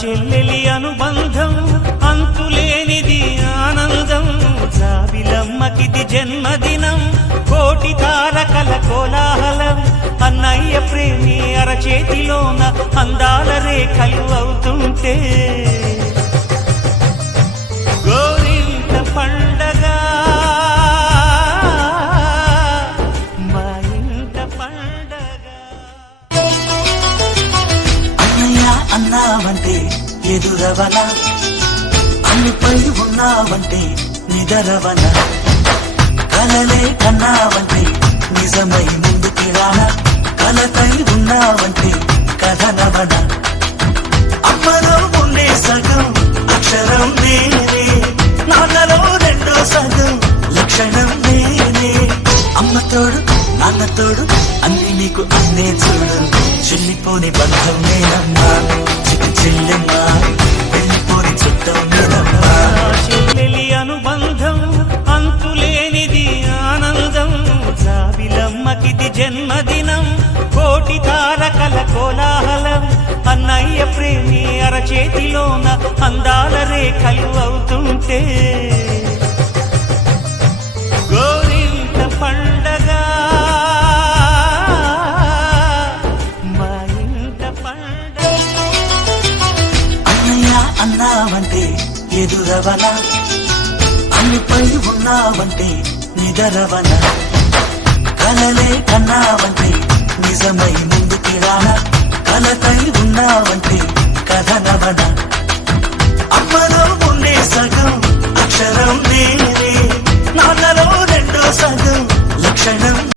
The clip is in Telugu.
చెల్లెలి అనుబంధం అంతులేనిది ఆనందం జాబిలమ్మకిది జన్మదినం కోటి తారకల కోలాహలం అన్నయ్య ప్రేమి అరచేతిలోన అందాల రేఖలు అవుతుంటే గోరింట పండగ మా ఇంట పండగ. అన్నయ్య అన్నావంటే ఎదురవన అన్నిపై ఉన్నావంటే నిదరవన కలలే కన్నావంటే నిజమై ముందుకి రానా కలకై ఉన్నావంటే కథనవన అమ్మలో ఉండే సగం అక్షరం నేనే నాన్నలో రెండో సగం లక్షణం నేనే అమ్మ తోడు నాన్న తోడు అన్ని నీకు అన్నే చూడు చెల్లిపోని బంధం నేనమ్మా చిటి చెల్లెమ్మా వెళ్ళిపోని చుట్టం నేనమ్మా చెల్లెలి అనుబంధం అంతులేనిది ఆనందం జాబిలమ్మకిది జన్మదినం కోటి తారకల కోలాహలం అన్నయ్య ప్రేమి అరచేతిలోన అందాల రేఖలు అవుతుంటే గోరింట పండగ మా ఇంట పండగ. అన్నయ్య అన్నావంటే ఎదురవన అన్నిపై ఉన్నావంటే నిదరవన కలలే కన్నావంటే నిజమై ముందుకి రానా కలకై ఉన్నావంటే కథనవన అమ్మలో ఉండే సగం అక్షరం నేనే నాన్నలో రెండో సగం